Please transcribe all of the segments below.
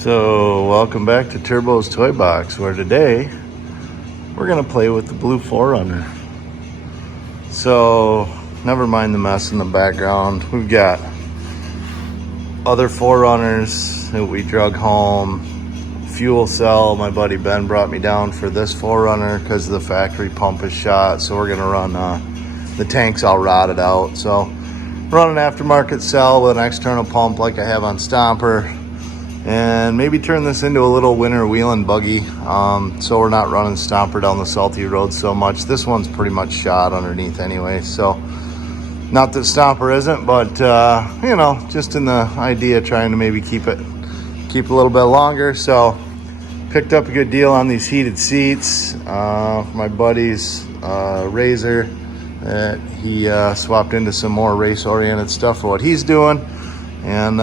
So welcome back to Turbo's Toy Box, where today we're gonna play with the blue 4Runner. So never mind the mess in the background. We've got other 4Runners that we drug home. Fuel cell, my buddy Ben brought me down for this 4Runner because the factory pump is shot. So we're gonna run the tanks all rotted out. So run an aftermarket cell with an external pump like I have on Stomper, and maybe turn this into a little winter wheeling buggy, so we're not running Stomper down the salty road so much. This one's pretty much shot underneath anyway, so not that Stomper isn't, but you know, just in the idea trying to maybe keep a little bit longer. So picked up a good deal on these heated seats. My buddy's Razor that he swapped into some more race oriented stuff for what he's doing, and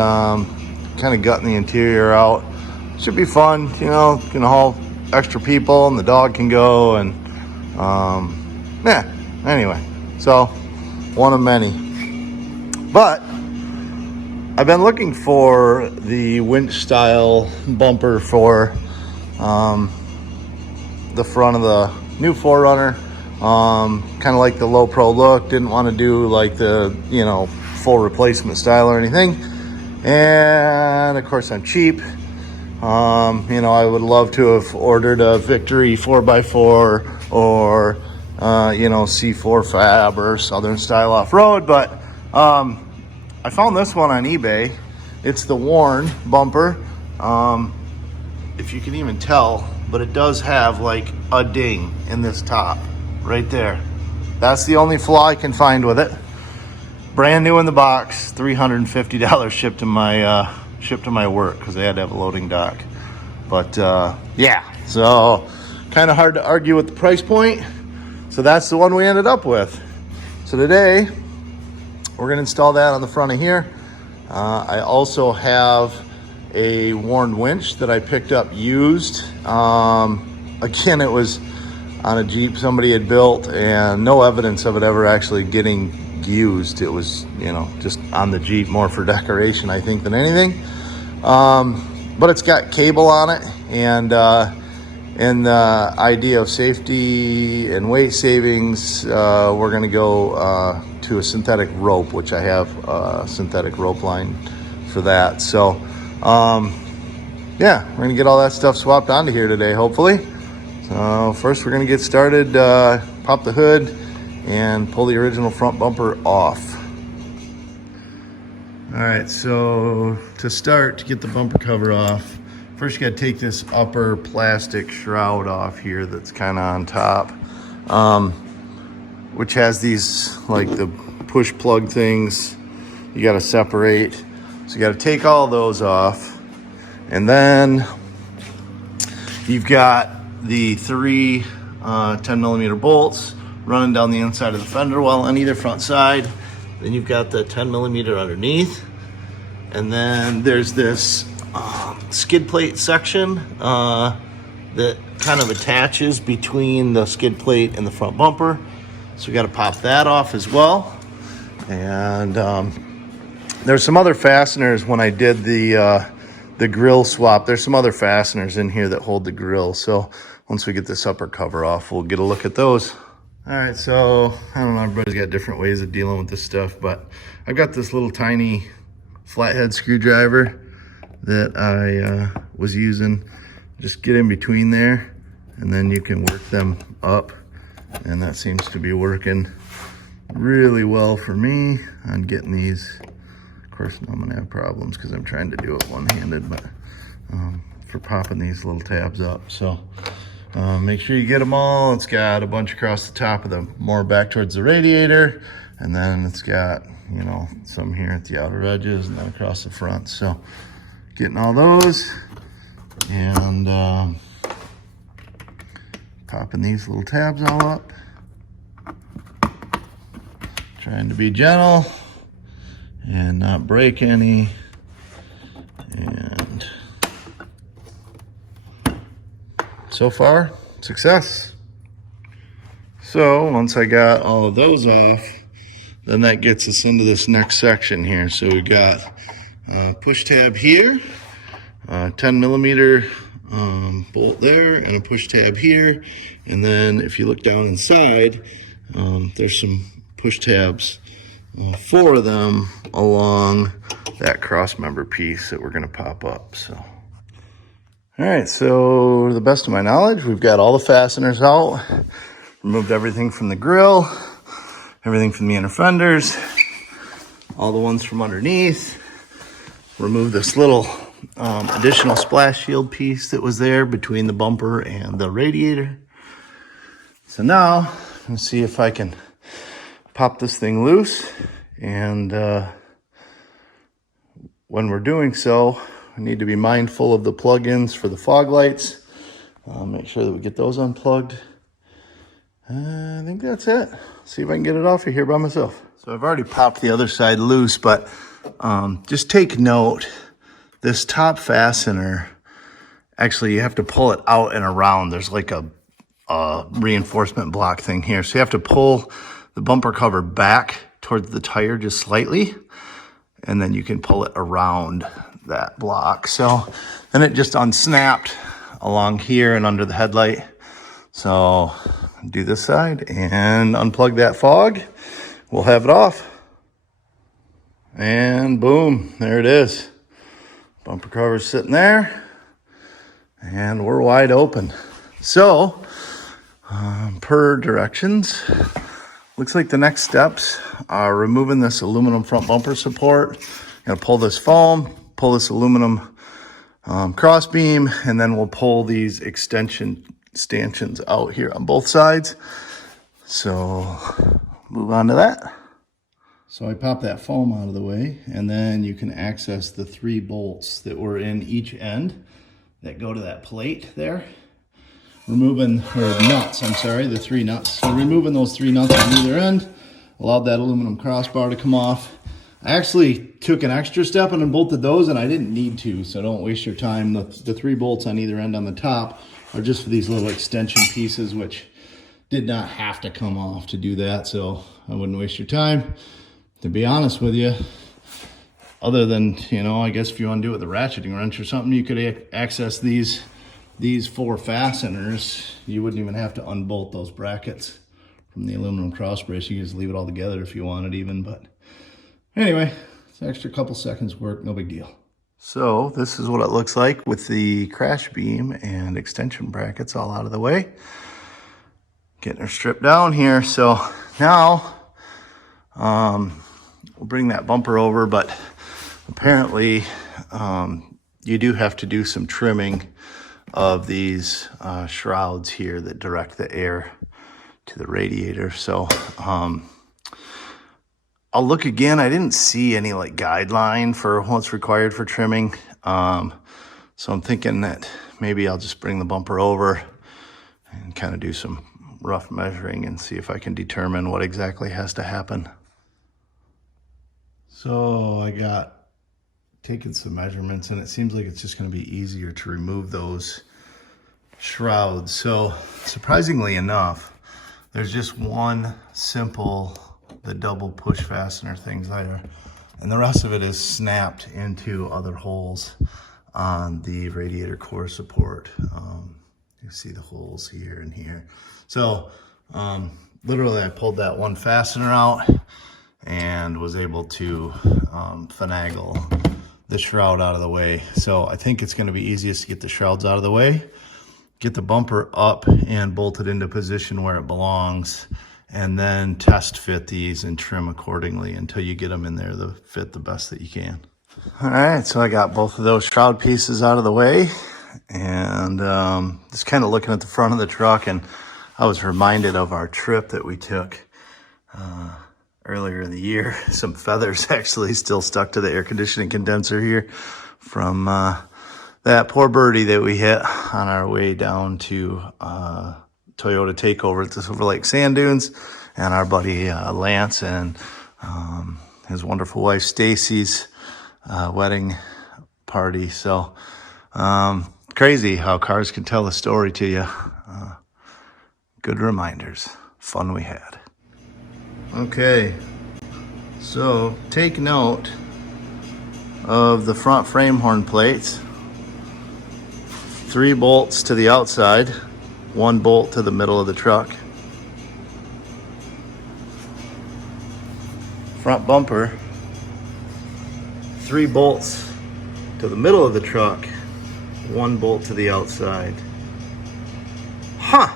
kind of gutting the interior out. Should be fun, you know, gonna haul extra people and the dog can go, and yeah, anyway, so one of many. But I've been looking for the Winch style bumper for the front of the new 4Runner. Kind of like the low pro look, didn't want to do like the, you know, full replacement style or anything. And of course I'm cheap. You know, I would love to have ordered a Victory 4x4 or you know, C4 Fab or Southern Style Off-Road, but I found this one on eBay. It's the worn bumper. If you can even tell, but it does have like a ding in this top right there. That's the only flaw I can find with it. Brand new in the box, $350 shipped to my work because they had to have a loading dock. But yeah, so kind of hard to argue with the price point. So that's the one we ended up with. So today we're gonna install that on the front of here. I also have a worn winch that I picked up used. Again, it was on a Jeep somebody had built, and no evidence of it ever actually getting used. It was, you know, just on the Jeep, more for decoration I think than anything. But it's got cable on it, and the idea of safety and weight savings, we're gonna go to a synthetic rope, which I have a synthetic rope line for that. So yeah, we're gonna get all that stuff swapped onto here today, hopefully. So first we're gonna get started, pop the hood and pull the original front bumper off. All right, so to start, to get the bumper cover off, first you gotta take this upper plastic shroud off here that's kind of on top, which has these, like the push plug things, you gotta separate. So you gotta take all those off. And then you've got the three 10mm bolts running down the inside of the fender well on either front side. Then you've got the 10mm underneath. And then there's this skid plate section that kind of attaches between the skid plate and the front bumper. So we got to pop that off as well. And there's some other fasteners when I did the grill swap. There's some other fasteners in here that hold the grill. So once we get this upper cover off, we'll get a look at those. All right, so I don't know, everybody's got different ways of dealing with this stuff, but I've got this little tiny flathead screwdriver that I was using. Just get in between there, and then you can work them up, and that seems to be working really well for me on getting these. Of course, I'm gonna have problems because I'm trying to do it one-handed, but for popping these little tabs up. So make sure you get them all. It's got a bunch across the top of the, more back towards the radiator, and then it's got, you know, some here at the outer edges and then across the front. So getting all those, and popping these little tabs all up. Trying to be gentle and not break any. And so far, success. So once I got all of those off, then that gets us into this next section here. So we got push tab here. 10 millimeter bolt there and a push tab here. And then if you look down inside, there's some push tabs, 4 of them along that cross member piece that we're going to pop up. So, all right, so to the best of my knowledge, we've got all the fasteners out, removed everything from the grill, everything from the inner fenders, all the ones from underneath, removed this little additional splash shield piece that was there between the bumper and the radiator. So now, I'm gonna see if I can pop this thing loose, and when we're doing so, we need to be mindful of the plug-ins for the fog lights. Make sure that we get those unplugged. I think that's it. See if I can get it off of here by myself. So I've already popped the other side loose, but just take note, this top fastener, actually you have to pull it out and around. There's like a reinforcement block thing here. So you have to pull the bumper cover back towards the tire just slightly, and then you can pull it around that block. So then it just unsnapped along here and under the headlight. So do this side and unplug that fog. We'll have it off. And boom, there it is. Bumper cover's sitting there and we're wide open. So per directions, looks like the next steps are removing this aluminum front bumper support. Gonna pull this foam, pull this aluminum cross beam, and then we'll pull these extension stanchions out here on both sides. So move on to that. So I popped that foam out of the way, and then you can access the 3 bolts that were in each end that go to that plate there. Removing, or nuts, I'm sorry, the 3 nuts. So removing those 3 nuts on either end, allowed that aluminum crossbar to come off. I actually took an extra step and unbolted those, and I didn't need to, so don't waste your time. The 3 bolts on either end on the top are just for these little extension pieces, which did not have to come off to do that, so I wouldn't waste your time. To be honest with you, other than, you know, I guess if you want to do it with a ratcheting wrench or something, you could access these 4 fasteners. You wouldn't even have to unbolt those brackets from the aluminum cross brace. You can just leave it all together if you wanted even, but anyway, it's an extra couple seconds work, no big deal. So this is what it looks like with the crash beam and extension brackets all out of the way. Getting her stripped down here. So now we'll bring that bumper over, but apparently you do have to do some trimming of these shrouds here that direct the air to the radiator. So I'll look again. I didn't see any like guideline for what's required for trimming. So I'm thinking that maybe I'll just bring the bumper over and kind of do some rough measuring and see if I can determine what exactly has to happen. So I got taken some measurements, and it seems like it's just going to be easier to remove those shrouds. So surprisingly enough, there's just one simple, the double push fastener things there, and the rest of it is snapped into other holes on the radiator core support. You see the holes here and here. So literally I pulled that one fastener out and was able to finagle the shroud out of the way. So I think it's going to be easiest to get the shrouds out of the way, get the bumper up and bolted into position where it belongs, and then test fit these and trim accordingly until you get them in there to fit the best that you can. All right, so I got both of those shroud pieces out of the way, and just kind of looking at the front of the truck, and I was reminded of our trip that we took earlier in the year. Some feathers actually still stuck to the air conditioning condenser here from that poor birdie that we hit on our way down to Toyota Takeover at the Silver Lake Sand Dunes, and our buddy Lance and his wonderful wife Stacy's wedding party. So crazy how cars can tell a story to you. Good reminders. Fun we had. Okay, so take note of the front frame horn plates. 3 bolts to the outside, 1 bolt to the middle of the truck. Front bumper, 3 bolts to the middle of the truck, 1 bolt to the outside. Huh.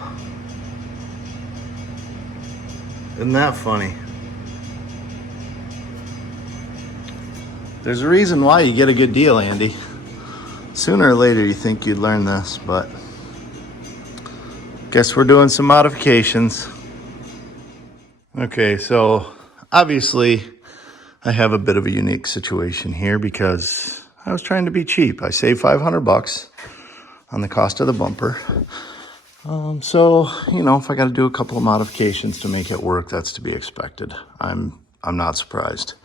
Isn't that funny? There's a reason why you get a good deal, Andy. Sooner or later you think you'd learn this, but guess we're doing some modifications. Okay, so obviously I have a bit of a unique situation here because I was trying to be cheap. I saved $500 on the cost of the bumper. So, you know, if I got to do a couple of modifications to make it work, that's to be expected. I'm not surprised.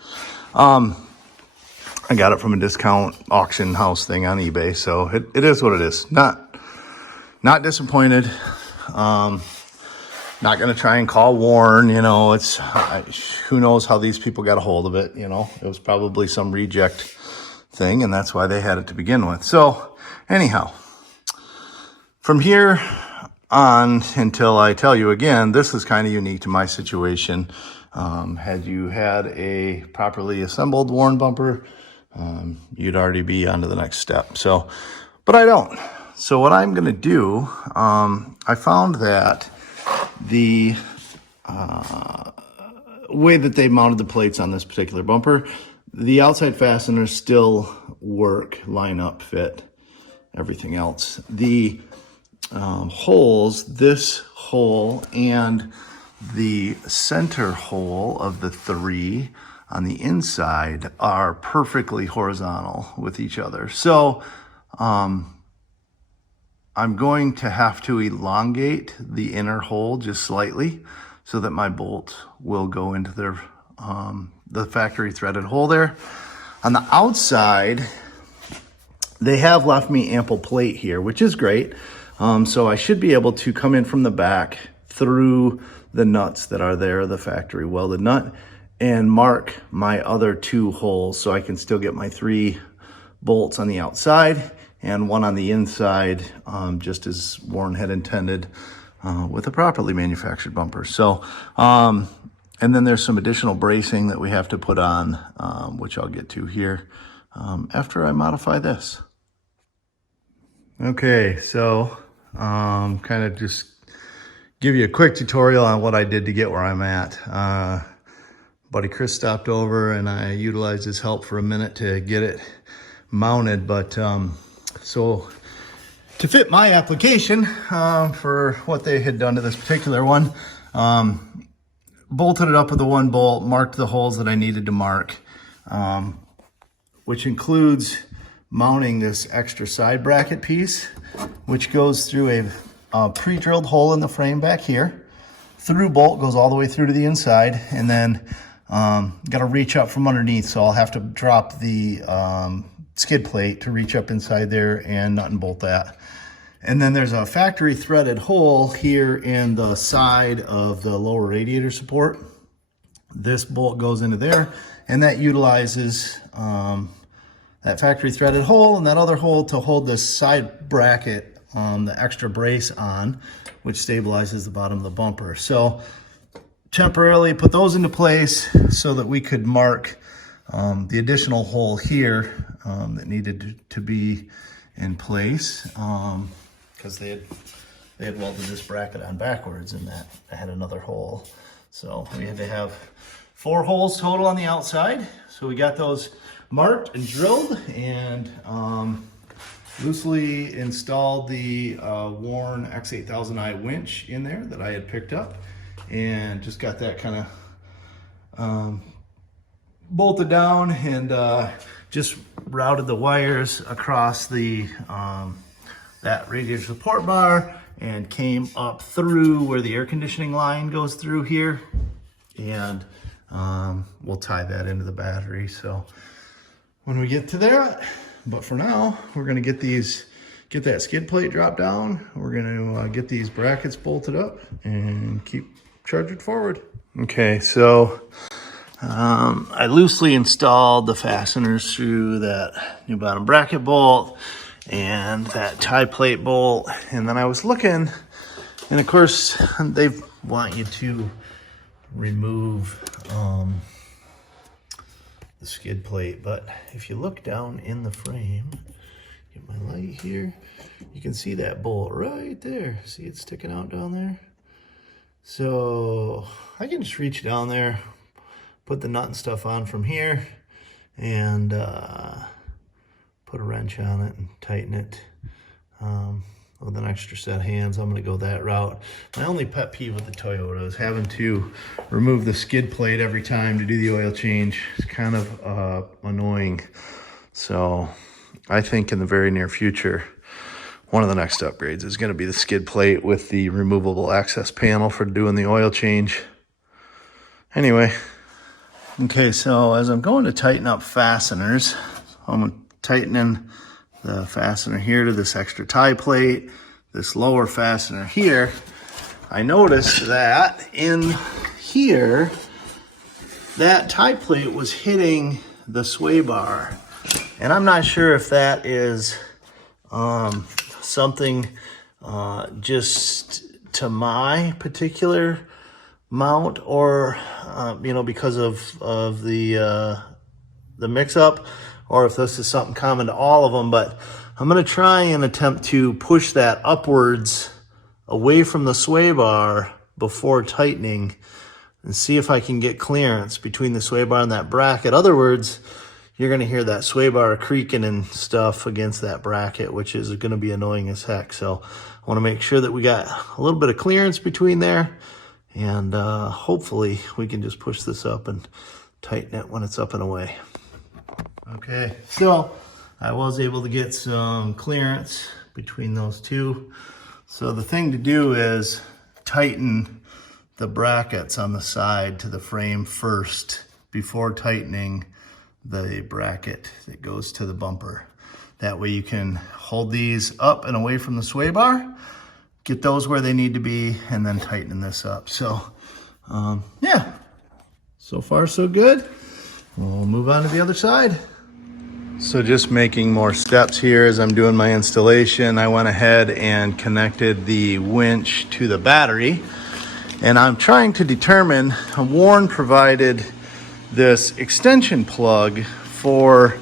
I got it from a discount auction house thing on eBay, so it is what it is. Not disappointed. Not going to try and call Warren, you know, who knows how these people got a hold of it, you know. It was probably some reject thing, and that's why they had it to begin with. So, anyhow, from here on until I tell you again, this is kind of unique to my situation. Had you had a properly assembled Warren bumper, you'd already be on to the next step. So, but I don't. So what I'm going to do, I found that the way that they mounted the plates on this particular bumper, the outside fasteners still work, line up, fit, everything else. The holes, this hole and the center hole of the 3 on the inside are perfectly horizontal with each other. So I'm going to have to elongate the inner hole just slightly so that my bolt will go into the factory threaded hole there. On the outside, they have left me ample plate here, which is great. So I should be able to come in from the back through the nuts that are there, the factory welded nut, and mark my other 2 holes so I can still get my 3 bolts on the outside and 1 on the inside, just as Warren had intended with a properly manufactured bumper. So, and then there's some additional bracing that we have to put on, which I'll get to here after I modify this. Okay, so kind of just give you a quick tutorial on what I did to get where I'm at. Buddy Chris stopped over and I utilized his help for a minute to get it mounted. But so to fit my application for what they had done to this particular one, bolted it up with the 1 bolt, marked the holes that I needed to mark, which includes mounting this extra side bracket piece, which goes through a pre-drilled hole in the frame back here. Through bolt goes all the way through to the inside, and then got to reach up from underneath, so I'll have to drop the skid plate to reach up inside there and nut and bolt that. And then there's a factory threaded hole here in the side of the lower radiator support. This bolt goes into there, and that utilizes that factory threaded hole and that other hole to hold this side bracket, the extra brace on, which stabilizes the bottom of the bumper. So temporarily put those into place so that we could mark the additional hole here that needed to be in place, because they had welded this bracket on backwards, and that had another hole. So we had to have 4 holes total on the outside. So we got those marked and drilled, and loosely installed the Warren x8000i winch in there that I had picked up, and just got that kind of bolted down, and just routed the wires across the that radiator support bar and came up through where the air conditioning line goes through here, and we'll tie that into the battery so when we get to that. But for now, we're going to get that skid plate dropped down. We're going to get these brackets bolted up and keep charging forward. Okay, so I loosely installed the fasteners through that new bottom bracket bolt, and that tie plate bolt. And then I was looking, and of course they want you to remove the skid plate, but if you look down in the frame, get my light here, you can see that bolt right there. See it sticking out down there? So I can just reach down there, put the nut and stuff on from here, and put a wrench on it and tighten it with an extra set of hands. I'm going to go that route. My only pet peeve with the Toyota is having to remove the skid plate every time to do the oil change. It's kind of annoying. So I think in the very near future, one of the next upgrades is going to be the skid plate with the removable access panel for doing the oil change. Anyway, okay, so as I'm going to tighten up fasteners, I'm tightening the fastener here to this extra tie plate, this lower fastener here. I noticed that in here, that tie plate was hitting the sway bar. And I'm not sure if that is something just to my particular mount, or you know, because of the mix-up, or if this is something common to all of them. But I'm going to try and attempt to push that upwards away from the sway bar before tightening, and see if I can get clearance between the sway bar and that bracket. Other words, you're going to hear that sway bar creaking and stuff against that bracket, which is going to be annoying as heck. So I want to make sure that we got a little bit of clearance between there, and hopefully we can just push this up and tighten it when it's up and away. Okay, so I was able to get some clearance between those two. So the thing to do is tighten the brackets on the side to the frame first before tightening the bracket that goes to the bumper. That way you can hold these up and away from the sway bar, get those where they need to be, and then tighten this up. So yeah, so far so good. We'll move on to the other side. So just making more steps here as I'm doing my installation. I went ahead and connected the winch to the battery, and I'm trying to determine, Warren provided this extension plug for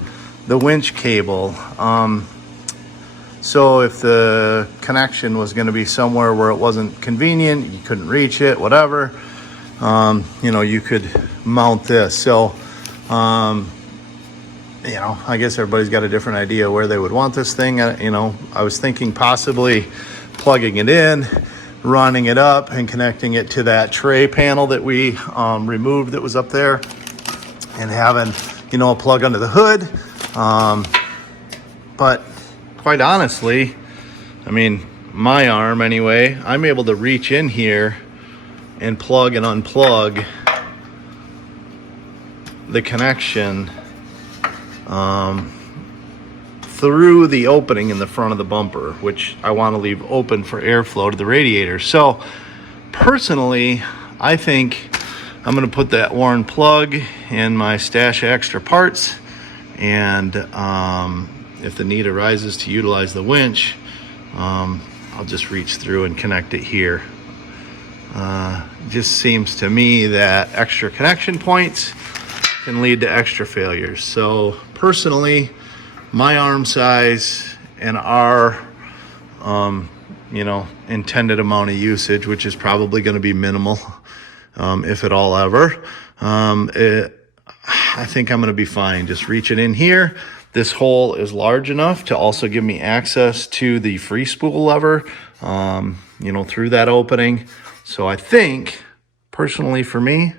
the winch cable. So if the connection was going to be somewhere where it wasn't convenient, you couldn't reach it, whatever, you know, you could mount this. So you know, I guess everybody's got a different idea where they would want this thing. You know, I was thinking possibly plugging it in, running it up, and connecting it to that tray panel that we removed that was up there, and having, you know, a plug under the hood. But quite honestly, I mean, my arm anyway, I'm able to reach in here and plug and unplug the connection through the opening in the front of the bumper, which I want to leave open for airflow to the radiator. So personally, I think I'm going to put that Warren plug in my stash of extra parts, and if the need arises to utilize the winch, I'll just reach through and connect it here. Just seems to me that extra connection points can lead to extra failures. So personally, my arm size and our you know, intended amount of usage, which is probably going to be minimal, if at all ever, I think I'm going to be fine just reaching in here. This hole is large enough to also give me access to the free spool lever, you know, through that opening. So I think personally for me,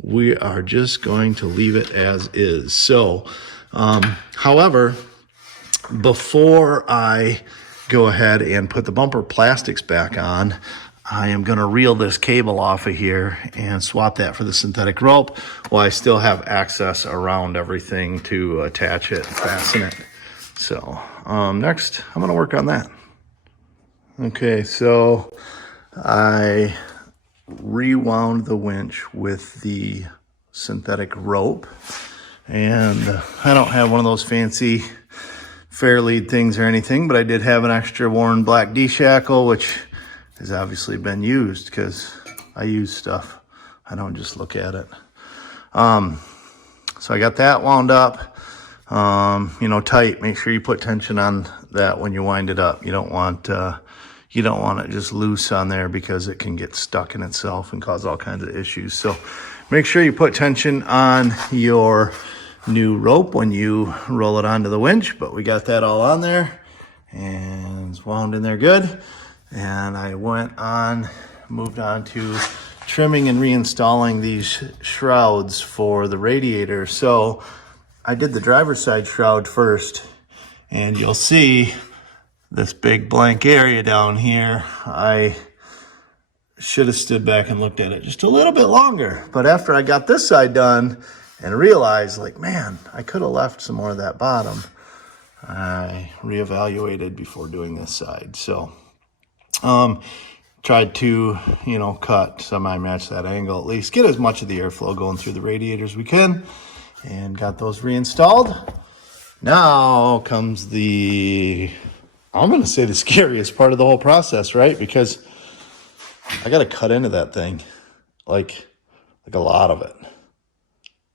we are just going to leave it as is. So, however, before I go ahead and put the bumper plastics back on, I am going to reel this cable off of here and swap that for the synthetic rope, while I still have access around everything to attach it and fasten it. So, next, I'm going to work on that. Okay, so I rewound the winch with the synthetic rope, and I don't have one of those fancy fair lead things or anything, but I did have an extra worn black D-shackle, which has obviously been used because I use stuff. I don't just look at it. So I got that wound up, tight. Make sure you put tension on that when you wind it up. You don't want it just loose on there because it can get stuck in itself and cause all kinds of issues. So make sure you put tension on your new rope when you roll it onto the winch. But we got that all on there and it's wound in there good. And I moved on to trimming and reinstalling these shrouds for the radiator. So I did the driver's side shroud first, and you'll see this big blank area down here. I should have stood back and looked at it just a little bit longer. But after I got this side done and realized, like, man, I could have left some more of that bottom, I reevaluated before doing this side. So tried to, cut semi-match that angle, at least get as much of the airflow going through the radiator as we can, and got those reinstalled. Now comes I'm going to say the scariest part of the whole process, right? Because I got to cut into that thing, like a lot of it.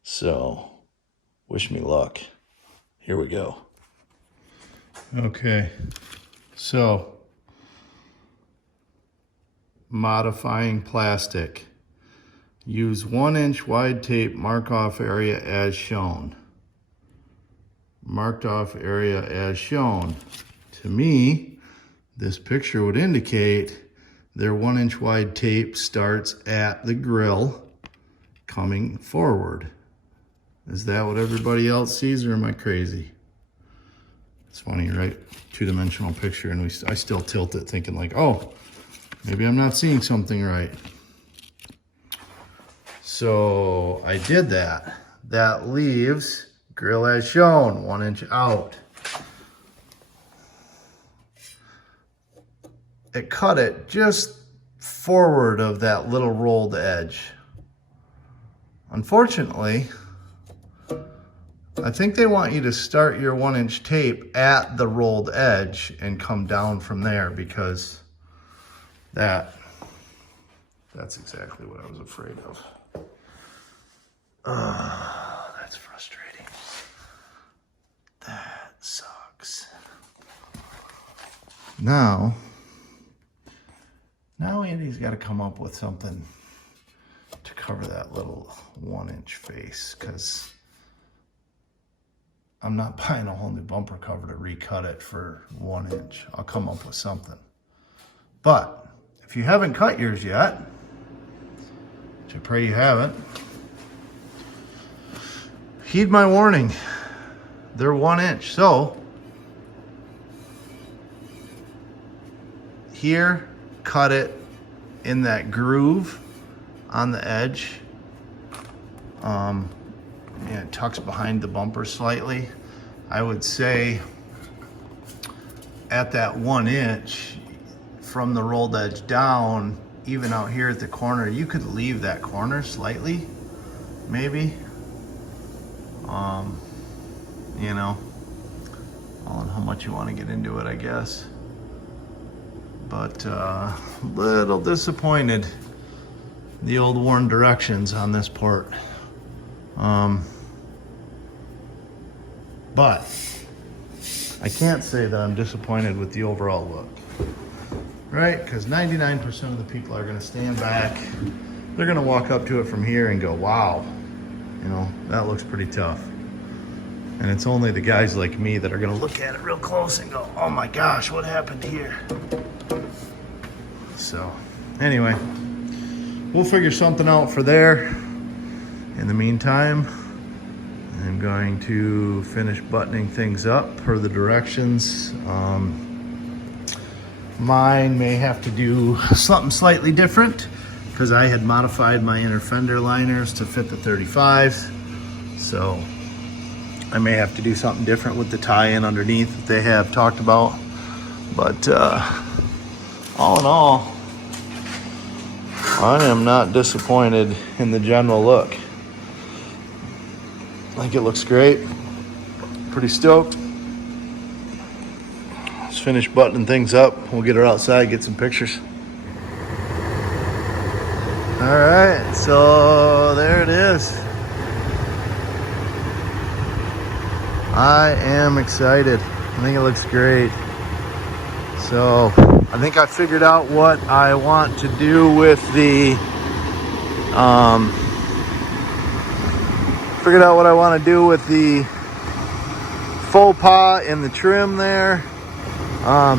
So wish me luck. Here we go. Okay, so modifying plastic. Use 1-inch wide tape, mark off area as shown. Marked off area as shown. To me, this picture would indicate their 1-inch wide tape starts at the grill coming forward. Is that what everybody else sees, or am I crazy? It's funny, right? Two-dimensional picture, and I still tilt it thinking like, oh, maybe I'm not seeing something right. So I did that. That leaves grill as shown, 1 inch out. It cut it just forward of that little rolled edge. Unfortunately, I think they want you to start your 1-inch tape at the rolled edge and come down from there, because that's exactly what I was afraid of. That's frustrating. That sucks. Now Andy's got to come up with something to cover that little 1-inch face, because I'm not buying a whole new bumper cover to recut it for 1 inch. I'll come up with something. But if you haven't cut yours yet, which I pray you haven't, heed my warning. They're 1 inch. So here, cut it in that groove on the edge. And it tucks behind the bumper slightly. I would say at that 1 inch from the rolled edge down, even out here at the corner, you could leave that corner slightly, maybe. On how much you want to get into it, I guess. But little disappointed the old worn directions on this part. But I can't say that I'm disappointed with the overall look, right? Because 99% of the people are going to stand back. They're going to walk up to it from here and go, wow, that looks pretty tough. And it's only the guys like me that are going to look at it real close and go, oh my gosh, what happened here? So anyway, we'll figure something out for there. In the meantime, I'm going to finish buttoning things up per the directions. Mine may have to do something slightly different because I had modified my inner fender liners to fit the 35s. So I may have to do something different with the tie-in underneath that they have talked about. But all in all, I am not disappointed in the general look. I think it looks great. Pretty stoked. Let's finish buttoning things up. We'll get her outside, get some pictures. All right, so there it is. I am excited. I think it looks great. So I think I figured out what I want to do with the faux pas in the trim there. I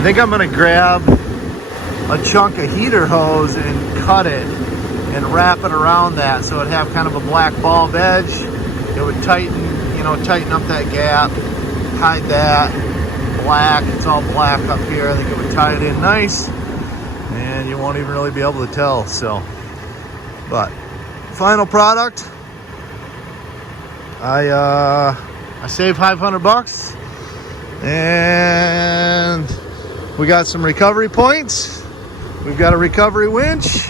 think I'm gonna grab a chunk of heater hose and cut it and wrap it around that so it'd have kind of a black bulb edge. It would tighten up that gap, hide that black. It's all black up here. I think it would tie it in nice and you won't even really be able to tell. So, but final product, I saved $500 and we got some recovery points. We've got a recovery winch,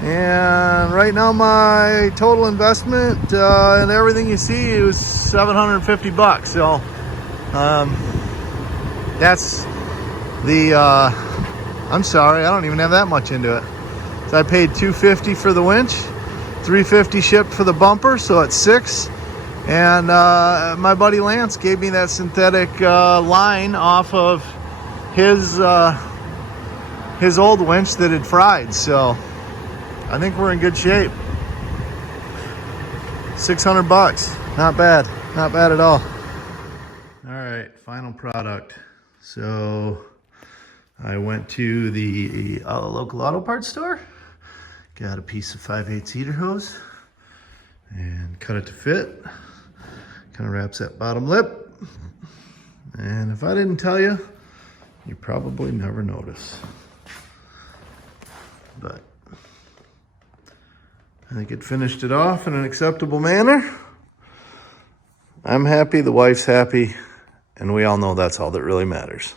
and right now my total investment and everything you see is $750. So that's the I'm sorry, I don't even have that much into it. So I paid $250 for the winch, $350 shipped for the bumper, so it's $6. And my buddy Lance gave me that synthetic line off of his old winch that had fried. So I think we're in good shape. $600, not bad at all. All right, final product. So I went to the local auto parts store, got a piece of 5/8 heater hose and cut it to fit. Kind of wraps that bottom lip. And if I didn't tell you, you probably never notice. But I think it finished it off in an acceptable manner. I'm happy, the wife's happy, and we all know that's all that really matters.